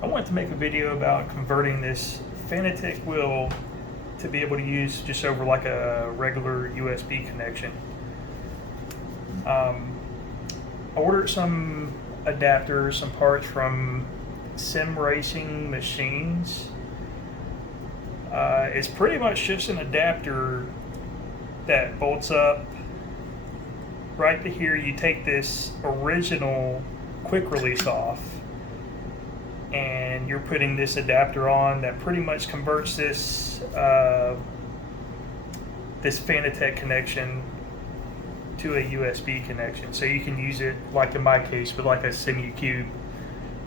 I wanted to make a video about converting this Fanatec wheel to be able to use just over like a regular USB connection. I ordered some adapters, some parts from Sim Racing Machines. It's pretty much just an adapter that bolts up right to here. You take this original quick release off and you're putting this adapter on that pretty much converts this this Fanatec connection to a USB connection, so you can use it, like in my case, with like a Simucube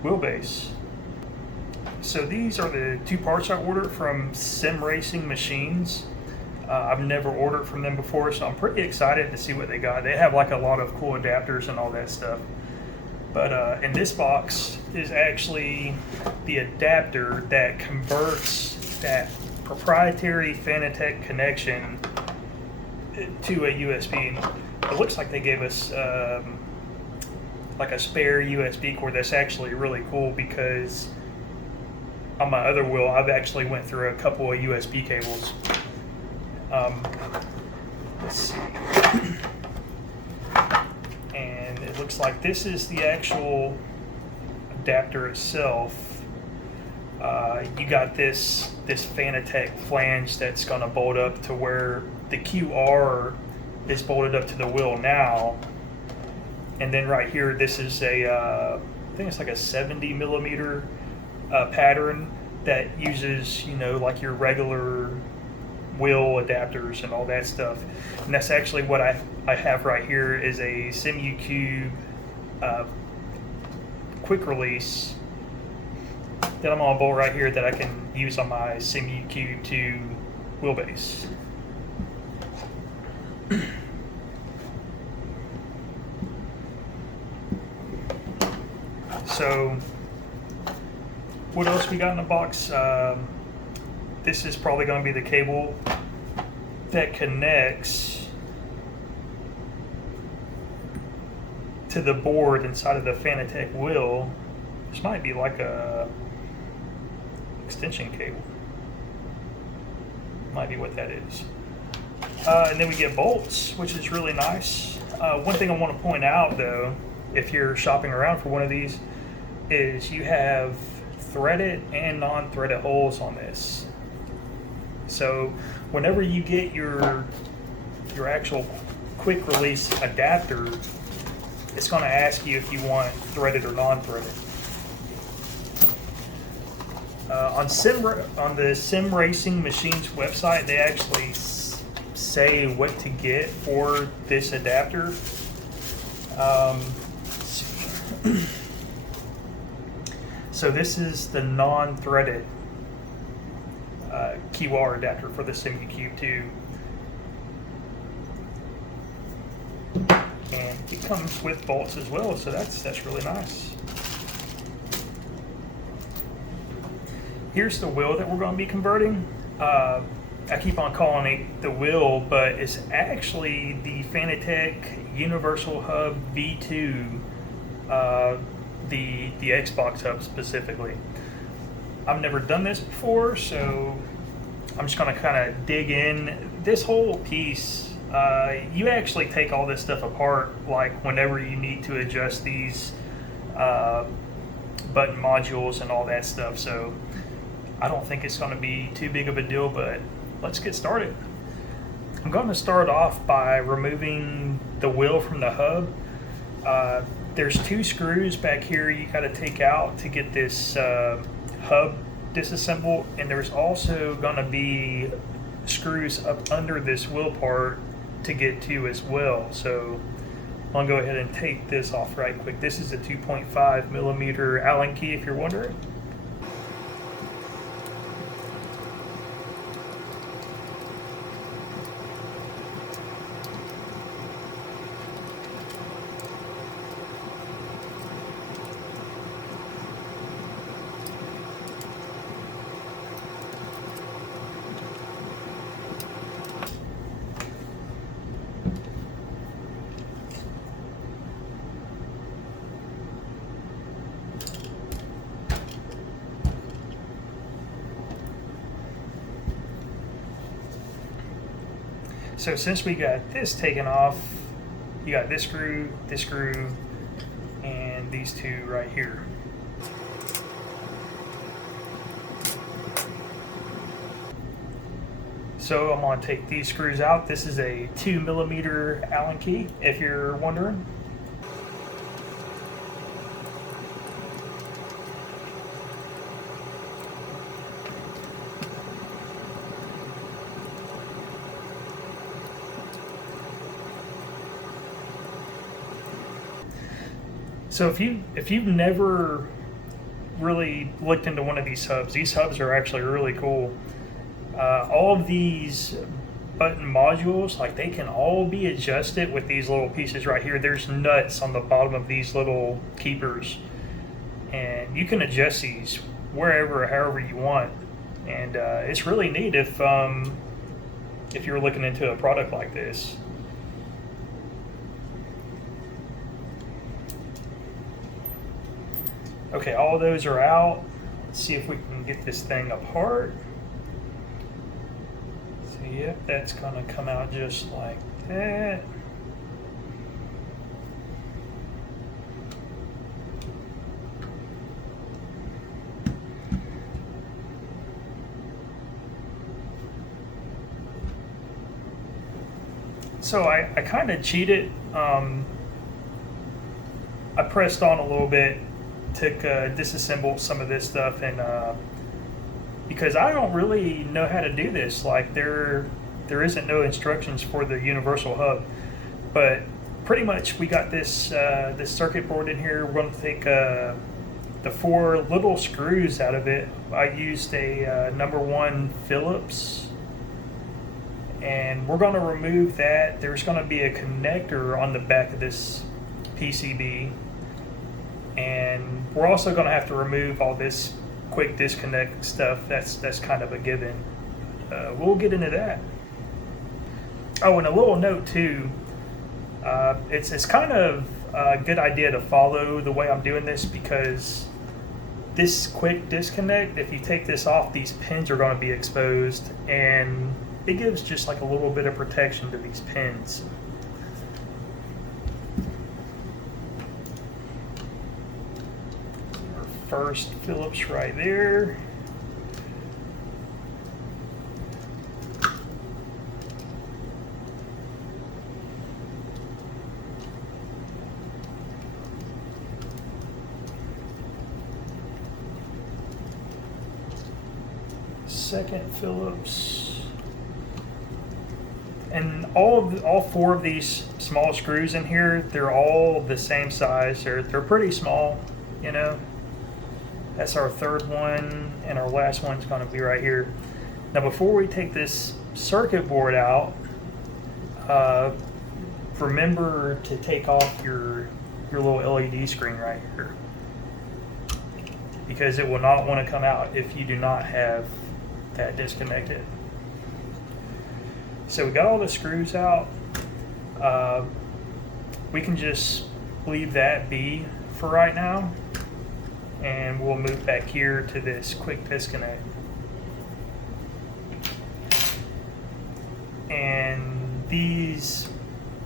wheelbase. So these are the two parts I ordered from Sim Racing Machines. I've never ordered from them before, so I'm pretty excited to see what they got. They have like a lot of cool adapters and all that stuff. But in this box is actually the adapter that converts that proprietary Fanatec connection to a USB. It looks like they gave us like a spare USB cord. That's actually really cool because on my other wheel, I've actually went through a couple of USB cables. Let's see. And it looks like this is the actual adapter itself. You got this Fanatec flange that's going to bolt up to where the QR is bolted up to the wheel now. And then right here, this is a, I think it's like a 70 millimeter pattern that uses, you know, like your regular wheel adapters and all that stuff. And that's actually what I have right here is a Simucube quick release that I'm on a bolt right here that I can use on my Simucube 2 wheelbase. So what else we got in the box? This is probably going to be the cable that connects to the board inside of the Fanatec wheel. This might be like a extension cable. Might be what that is. And then we get bolts, which is really nice. One thing I want to point out though, if you're shopping around for one of these, is you have threaded and non-threaded holes on this. So whenever you get your actual quick release adapter, it's going to ask you if you want threaded or non-threaded. On the Sim Racing Machines website, they actually say what to get for this adapter. So this is the non-threaded QR adapter for the Simucube 2. And it comes with bolts as well, so that's really nice. Here's the wheel that we're going to be converting. I keep on calling it the wheel, but it's actually the Fanatec Universal Hub V2, the Xbox hub specifically. I've never done this before, so I'm just going to kind of dig in. This whole piece, you actually take all this stuff apart, like whenever you need to adjust these button modules and all that stuff. So I don't think it's going to be too big of a deal, but let's get started. I'm going to start off by removing the wheel from the hub. There's two screws back here you got to take out to get this hub disassembled, and there's also going to be screws up under this wheel part to get to as well. So I'll go ahead and take this off right quick. This is a 2.5 millimeter Allen key, if you're wondering. So since we got this taken off, you got this screw, and these two right here. So I'm going to take these screws out. This is a 2mm Allen key, if you're wondering. So if you've never really looked into one of these hubs are actually really cool. All of these button modules, like, they can all be adjusted with these little pieces right here. There's nuts on the bottom of these little keepers, and you can adjust these wherever, however you want. And it's really neat if you're looking into a product like this. Okay, all those are out. Let's see if we can get this thing apart. So yep, that's gonna come out just like that. So I kind of cheated. I pressed on a little bit, disassembled some of this stuff, and because I don't really know how to do this, like there isn't no instructions for the universal hub, but pretty much we got this this circuit board in here. We're going to take the 4 little screws out of it. I used a #1 Phillips, and we're going to remove that. There's going to be a connector on the back of this PCB, and we're also going to have to remove all this quick disconnect stuff. That's kind of a given. We'll get into that. Oh, and a little note too, it's kind of a good idea to follow the way I'm doing this, because this quick disconnect, if you take this off, these pins are going to be exposed, and it gives just like a little bit of protection to these pins. Our first Phillips right there. Second Phillips, and all 4 of these small screws in here, they're all the same size. They're pretty small, you know. That's our 3rd one, and our last one's going to be right here. Now, before we take this circuit board out, remember to take off your little LED screen right here, because it will not want to come out if you do not have that disconnected. So we got all the screws out. We can just leave that be for right now, and we'll move back here to this quick disconnect. And these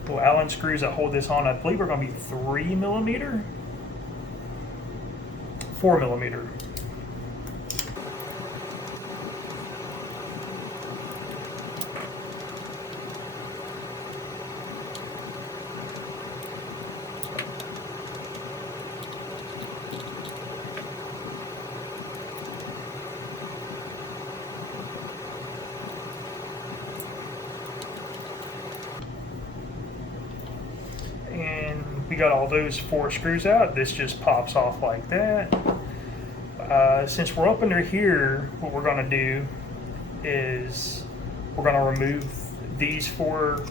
little Allen screws that hold this on, I believe, are going to be 3mm, 4mm. We got all those 4 screws out. This just pops off like that. Since we're up under here, what we're going to do is we're going to remove these 4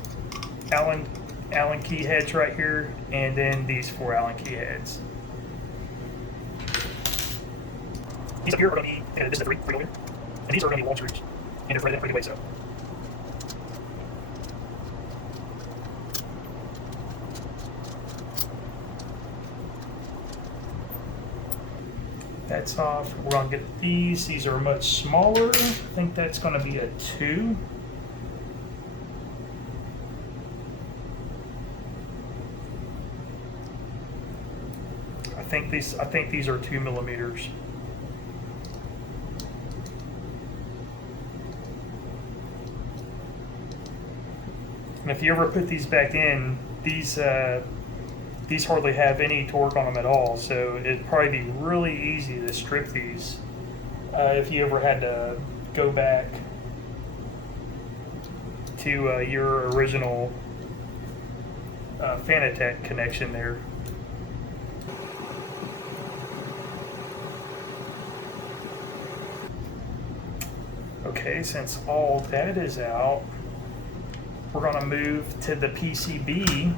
Allen key heads right here, and then these 4 Allen key heads. These up here are going to be, this is a 3mm, and these are going to be long screws, and they're threaded that pretty way so. That's off. We're going to get these. These are much smaller. I think that's going to be a 2. think these are 2 millimeters. And if you ever put these back in, these hardly have any torque on them at all, so it'd probably be really easy to strip these if you ever had to go back to your original Fanatec connection there. Okay, since all that is out, we're going to move to the PCB,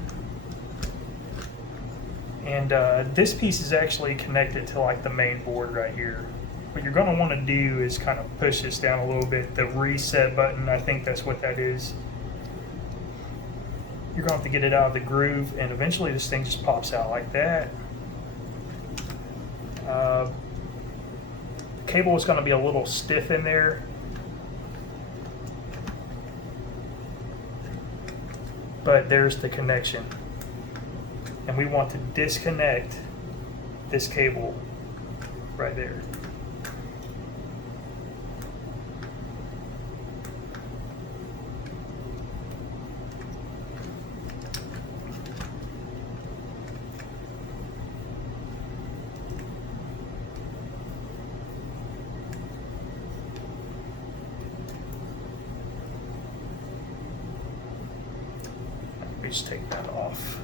and this piece is actually connected to like the main board right here. What you're going to want to do is kind of push this down a little bit. The reset button, I think that's what that is. You're going to have to get it out of the groove, and eventually this thing just pops out like that. The cable is going to be a little stiff in there. But there's the connection. And we want to disconnect this cable right there. Just take that off.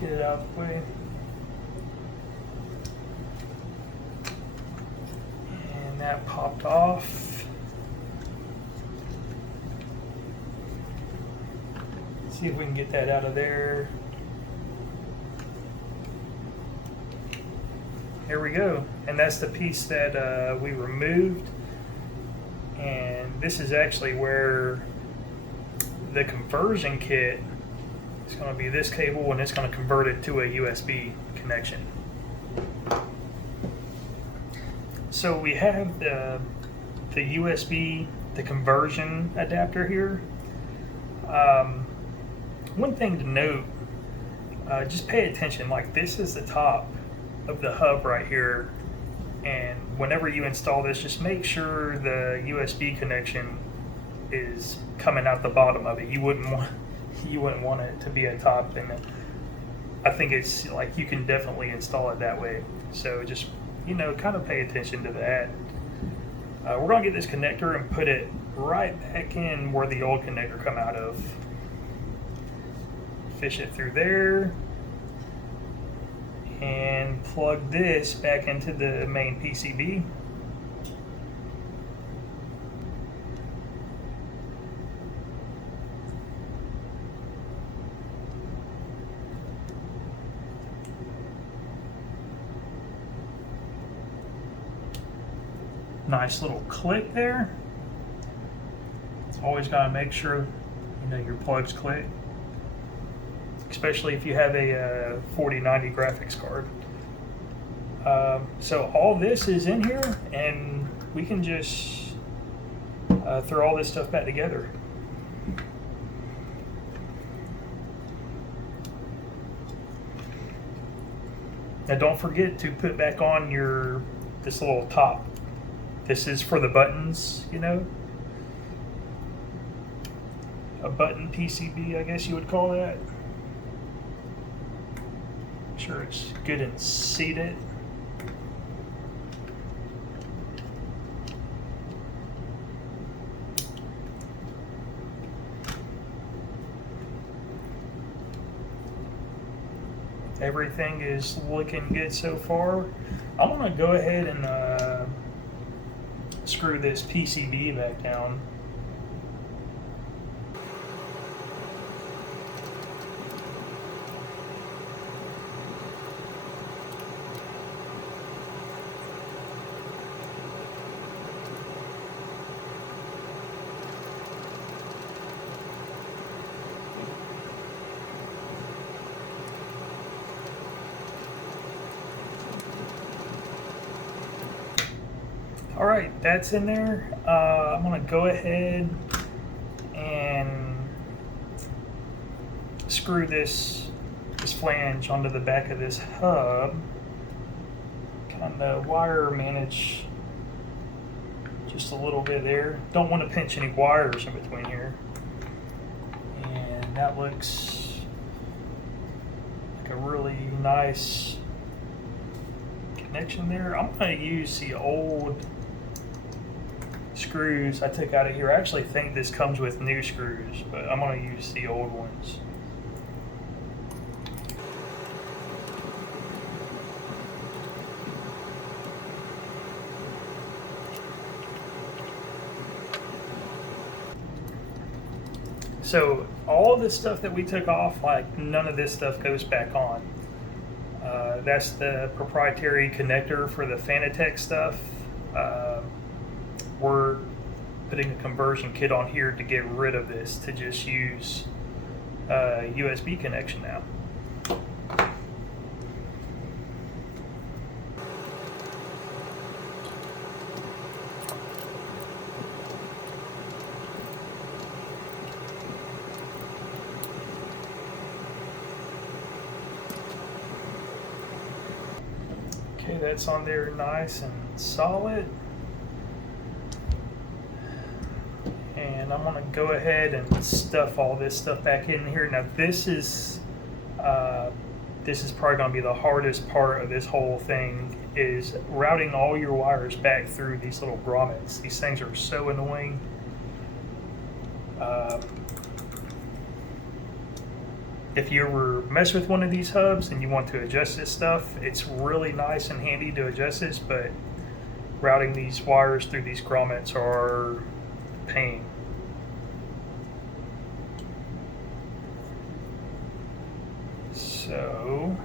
Get it out of the way. And that popped off. See if we can get that out of there. Here we go. And that's the piece that we removed. And this is actually where the conversion kit is going to be this cable, and it's going to convert it to a USB connection. So we have the USB, the conversion adapter here. One thing to note, just pay attention, like this is the top of the hub right here, and whenever you install this, just make sure the USB connection is coming out the bottom of it. You wouldn't want it to be at top, and I think it's like you can definitely install it that way. So just kind of pay attention to that. We're gonna get this connector and put it right back in where the old connector come out of. Fish it through there and plug this back into the main PCB. Nice little click there. Always got to make sure your plugs click, especially if you have a 4090 graphics card. So all this is in here, and we can just throw all this stuff back together. Now don't forget to put back on this little top. This is for the buttons, a button PCB, I guess you would call that. Make sure it's good and seated. Everything is looking good so far. I'm gonna go ahead and screw this PCB back down. All right, that's in there. I'm gonna go ahead and screw this flange onto the back of this hub. Kind of wire manage just a little bit there. Don't want to pinch any wires in between here. And that looks like a really nice connection there. I'm going to use the old screws I took out of here. I actually think this comes with new screws, but I'm going to use the old ones. So all this stuff that we took off, like none of this stuff goes back on. That's the proprietary connector for the Fanatec stuff. We're putting a conversion kit on here to get rid of this, to just use a USB connection now. Okay, that's on there nice and solid. And I'm gonna go ahead and stuff all this stuff back in here. Now this is probably gonna be the hardest part of this whole thing, is routing all your wires back through these little grommets. These things are so annoying. If you ever mess with one of these hubs and you want to adjust this stuff, it's really nice and handy to adjust this, but routing these wires through these grommets are a pain. So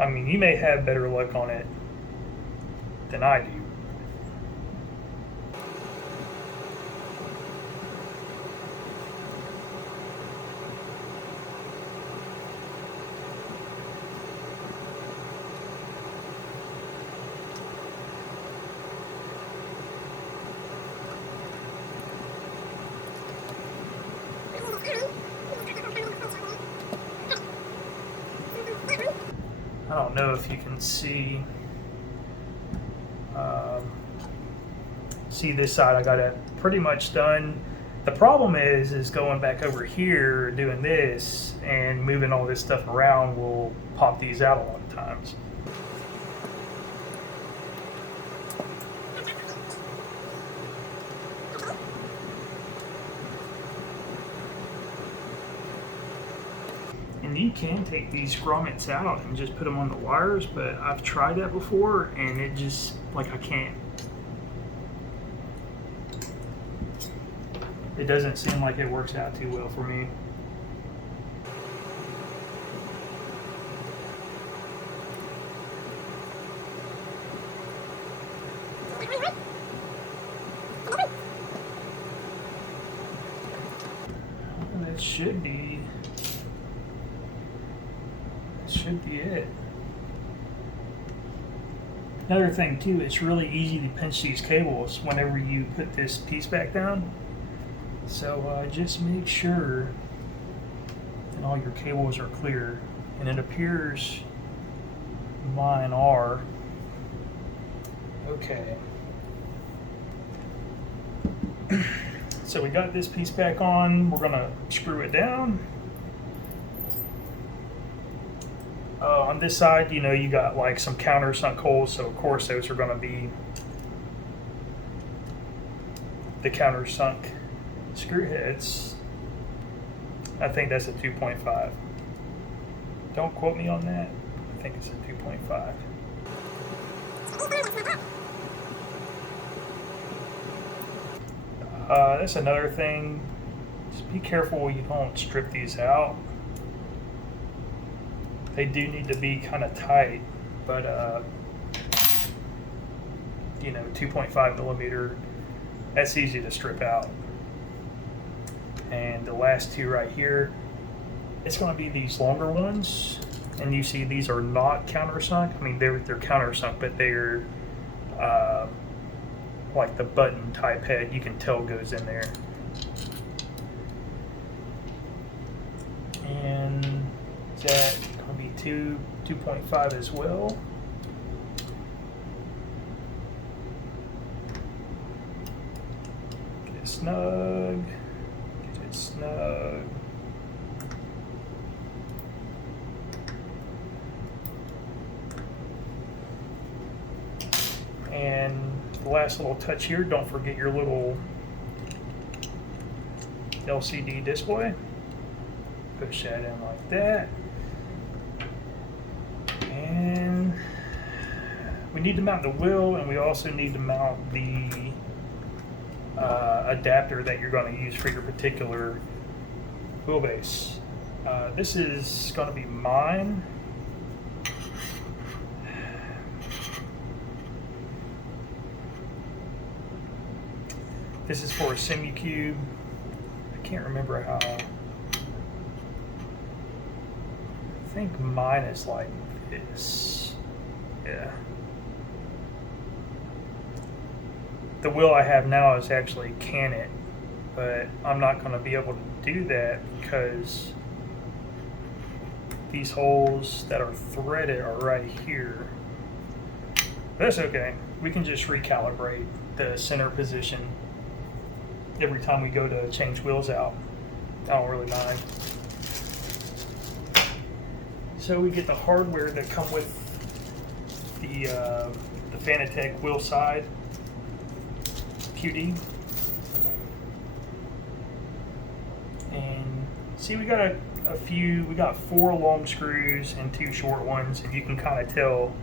I mean, you may have better luck on it than I do. I don't know if you can see this side. I got it pretty much done. The problem is going back over here doing this and moving all this stuff around will pop these out a lot of times. And you can take these grommets out and just put them on the wires, but I've tried that before and it just, like, I can't. It doesn't seem like it works out too well for me. That should be it. Another thing too, it's really easy to pinch these cables whenever you put this piece back down. So just make sure that all your cables are clear, and it appears mine are. Okay. So we got this piece back on. We're gonna screw it down. On this side, you know, you got like some countersunk holes, so of course those are gonna be the countersunk screw heads. I think that's a 2.5. Don't quote me on that. I think it's a 2.5. That's another thing. Just be careful you don't strip these out. They do need to be kind of tight, but you know, 2.5 millimeter, that's easy to strip out. And the last two right here, it's going to be these longer ones, and you see these are not countersunk. I mean, they're countersunk, but they're like the button type head, you can tell goes in there. And that going to be 2.5 as well. Get it snug. Get it snug. And the last little touch here, don't forget your little LCD display. Push that in like that. And we need to mount the wheel, and we also need to mount the adapter that you're going to use for your particular wheelbase. This is going to be mine. This is for a Simucube. I can't remember how. I think mine is like this. Yeah. The wheel I have now is actually Canet, but I'm not going to be able to do that because these holes that are threaded are right here. But that's okay. We can just recalibrate the center position every time we go to change wheels out. I don't really mind. So we get the hardware that come with the Fanatec wheel side QD. And see, we got a few, we got 4 long screws and 2 short ones, and you can kind of tell,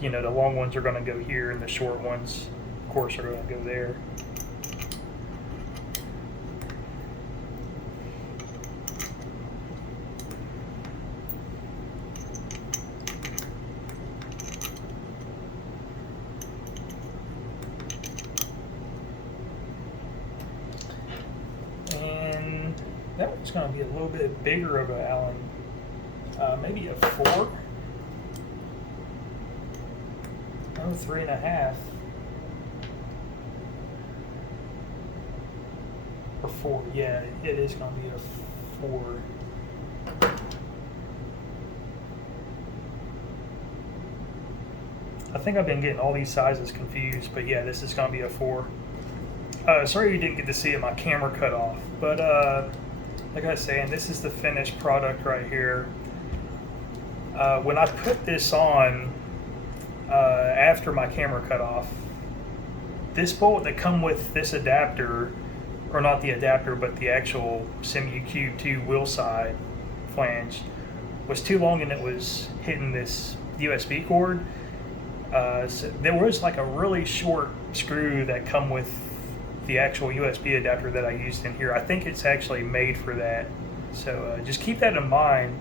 you know, the long ones are going to go here and the short ones, of course, are going to go there. That one's going to be a little bit bigger of an Allen, maybe a 4. Oh, 3.5. Or 4, yeah, it is going to be a 4. I think I've been getting all these sizes confused, but yeah, this is going to be a 4. Sorry you didn't get to see it, my camera cut off, but like I was saying, this is the finished product right here. When I put this on after my camera cut off, this bolt that come with this adapter, or not the adapter, but the actual Simucube 2 wheel side flange, was too long and it was hitting this USB cord. So there was like a really short screw that come with the actual USB adapter that I used in here. I think it's actually made for that. So just keep that in mind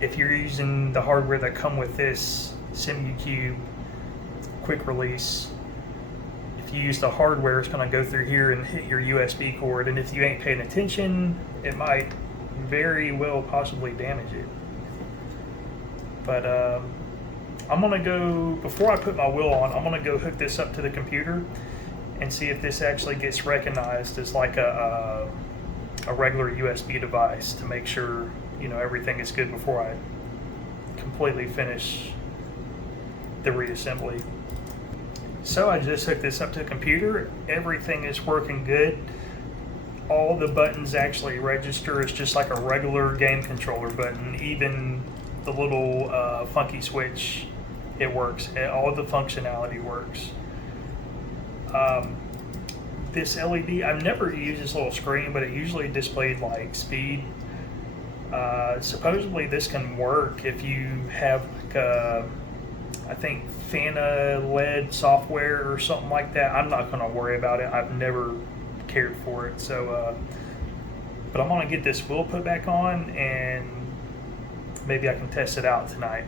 if you're using the hardware that come with this Simucube quick release. If you use the hardware, it's going to go through here and hit your USB cord, and if you ain't paying attention, it might very well possibly damage it. But I'm going to go, before I put my wheel on, I'm going to go hook this up to the computer and see if this actually gets recognized as like a regular USB device, to make sure, you know, everything is good before I completely finish the reassembly. So I just hooked this up to the computer. Everything is working good. All the buttons actually register as just like a regular game controller button. Even the little funky switch, it works. All the functionality works. This LED, I've never used this little screen, but it usually displayed like speed. Supposedly this can work if you have like I think Fanatec software or something like that. I'm not going to worry about it. I've never cared for it. So, but I'm going to get this wheel put back on, and maybe I can test it out tonight.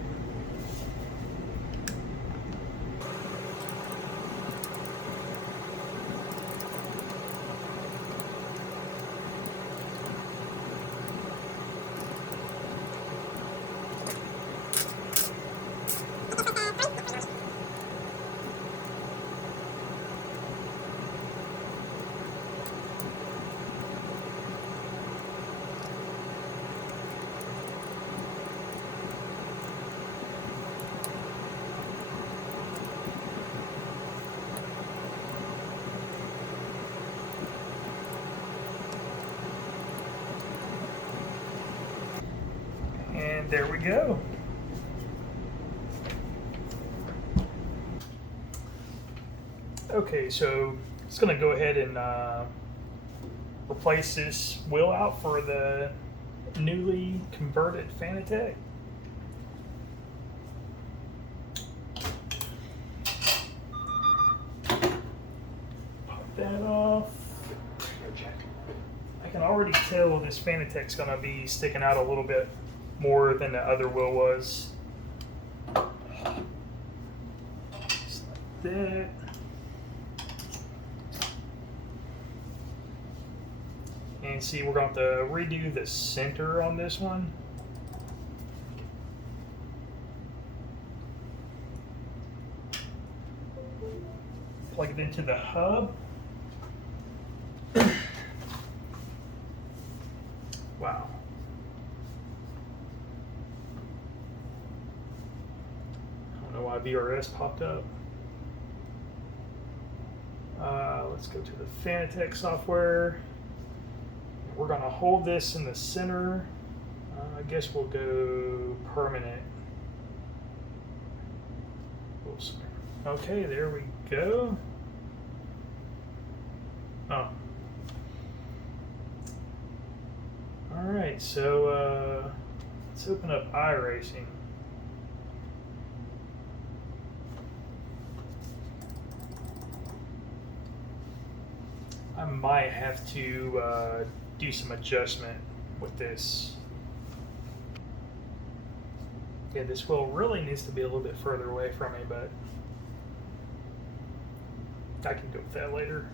Alright, there we go. Okay, so it's going to go ahead and replace this wheel out for the newly converted Fanatec. Pop that off. I can already tell this Fanatec's going to be sticking out a little bit more than the other wheel was. Just like that. And see, we're going to have to redo the center on this one. Plug it into the hub. Wow. I don't know why VRS popped up. Let's go to the Fanatec software. We're going to hold this in the center. I guess we'll go permanent. Okay, there we go. Oh. Alright, so let's open up iRacing. I might have to do some adjustment with this. Yeah, this wheel really needs to be a little bit further away from me, but I can go with that later.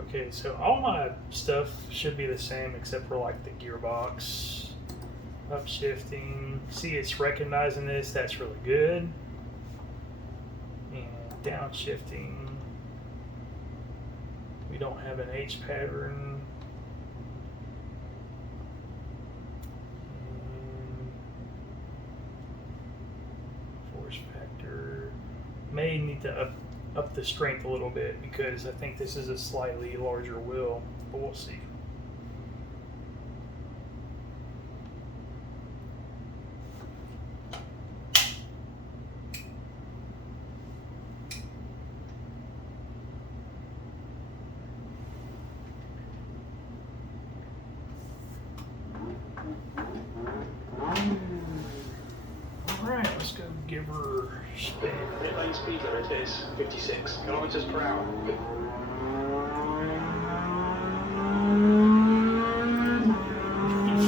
Okay, so all my stuff should be the same except for like the gearbox. Upshifting. See, it's recognizing this. That's really good. And downshifting. We don't have an H pattern. And force factor. May need to up the strength a little bit because I think this is a slightly larger wheel, but we'll see. Alright, let's go give her spin. Pit lane speed limit is 56 kilometers per hour.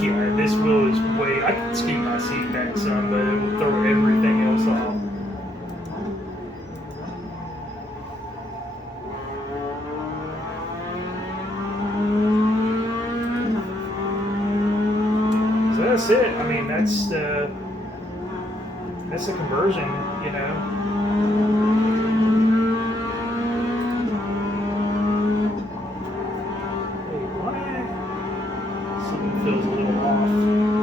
Yeah, this wheel is way. I can scoot my seat back some, but it will throw everything else off. So that's it. I mean, that's the conversion, you know. Hey, what? Something feels a little off.